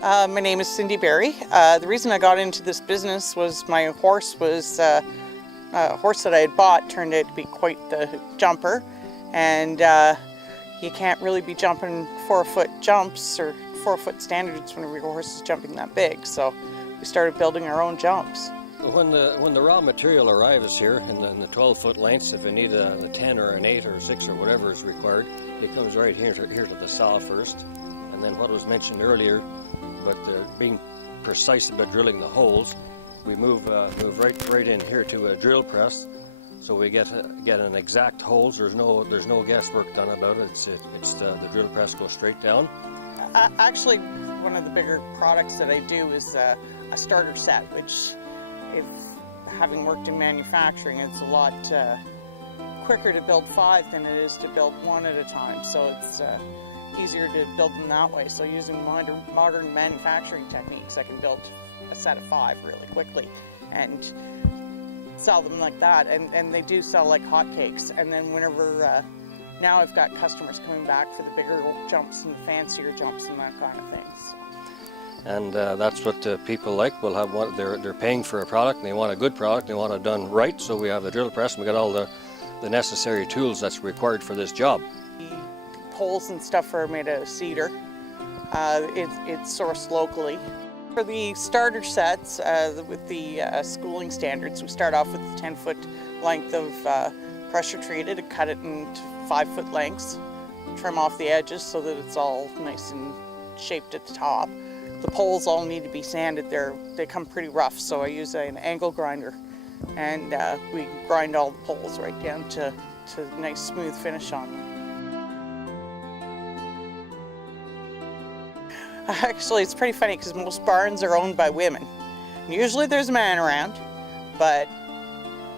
My name is Cindy Berry. The reason I got into this business was my horse was a horse that I had bought turned out to be quite the jumper, and you can't really be jumping 4-foot jumps or 4-foot standards when your horse is jumping that big. So we started building our own jumps. When the raw material arrives here in the 12-foot lengths, if you need a 10 or an 8 or 6 or whatever is required, it comes right here to the saw first. And then what was mentioned earlier, but being precise about drilling the holes, we move right in here to a drill press, so we get an exact holes. There's no guesswork done about it. It's the drill press goes straight down. Actually, one of the bigger products that I do is a starter set, which, if having worked in manufacturing, it's a lot quicker to build 5 than it is to build 1 at a time. So it's easier to build them that way. So using modern manufacturing techniques, I can build a set of 5 really quickly and sell them like that. And they do sell like hotcakes. And then whenever, now I've got customers coming back for the bigger jumps and the fancier jumps and that kind of things. And that's what people like. We'll have one. They're paying for a product, and they want a good product. They want it done right. So we have the drill press, and we got all the necessary tools that's required for this job. Poles and stuff are made out of cedar. It's sourced locally. For the starter sets, with the schooling standards, we start off with the 10-foot length of pressure treated and cut it into 5-foot lengths. Trim off the edges so that it's all nice and shaped at the top. The poles all need to be sanded. They come pretty rough, so I use an angle grinder, and we grind all the poles right down to a nice smooth finish on them. Actually, it's pretty funny because most barns are owned by women. Usually there's a man around, but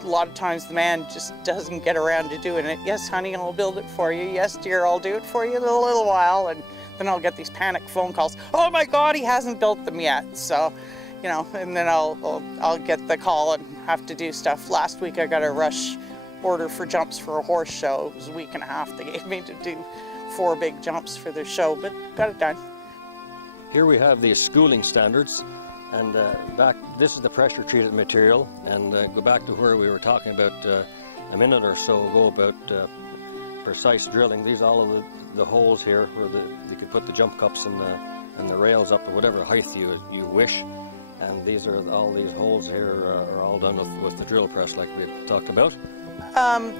a lot of times the man just doesn't get around to doing it. Yes, honey, I'll build it for you. Yes, dear, I'll do it for you in a little while. And then I'll get these panic phone calls. Oh my God, he hasn't built them yet. So, you know, and then I'll get the call and have to do stuff. Last week I got a rush order for jumps for a horse show. It was a week and a half they gave me to do 4 big jumps for their show, but got it done. Here we have the schooling standards, and this is the pressure treated material. And go back to where we were talking about a minute or so ago about precise drilling. These are all of the holes here where you can put the jump cups and the rails up to whatever height you wish. And all these holes here are all done with the drill press, like we talked about.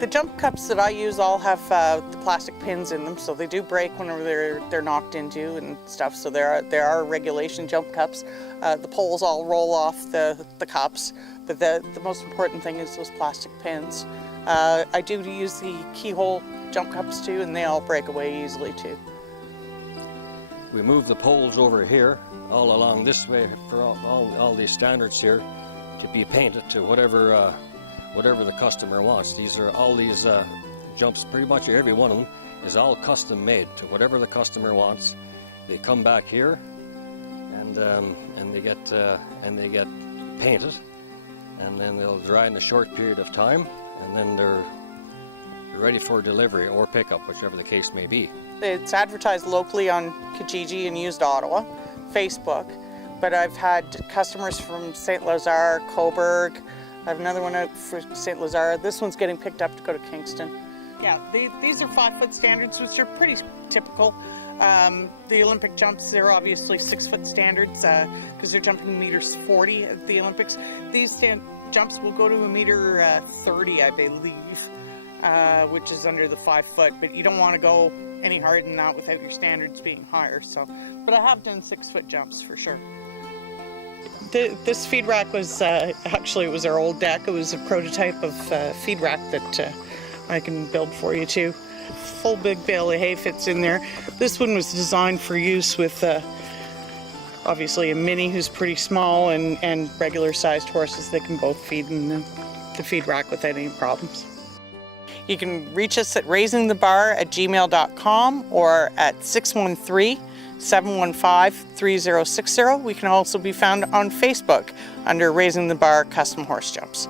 The jump cups that I use all have the plastic pins in them, so they do break whenever they're knocked into and stuff. So there are regulation jump cups. The poles all roll off the cups, but the most important thing is those plastic pins. I do use the keyhole jump cups too, and they all break away easily too. We move the poles over here all along this way for all these standards here to be painted to whatever the customer wants. All these jumps, pretty much every one of them is all custom made to whatever the customer wants. They come back here and they get painted, and then they'll dry in a short period of time, and then they're ready for delivery or pickup, whichever the case may be. It's advertised locally on Kijiji and Used Ottawa, Facebook, but I've had customers from St. Lazare, Cobourg. I have another one out for St. Lazare. This one's getting picked up to go to Kingston. Yeah, these are 5-foot standards, which are pretty typical. The Olympic jumps, they're obviously 6-foot standards because they're jumping meters 40 at the Olympics. These jumps will go to a meter 30, I believe, which is under the 5-foot, but you don't want to go any higher than that without your standards being higher. So, but I have done 6-foot jumps for sure. This feed rack was actually, it was our old deck. It was a prototype of feed rack that I can build for you too. Full big bale of hay fits in there. This one was designed for use with obviously a mini who's pretty small and regular sized horses. They can both feed in the feed rack without any problems. You can reach us at raisingthebar@gmail.com or at 613-715-3060. We can also be found on Facebook under Raising the Bar Custom Horse Jumps.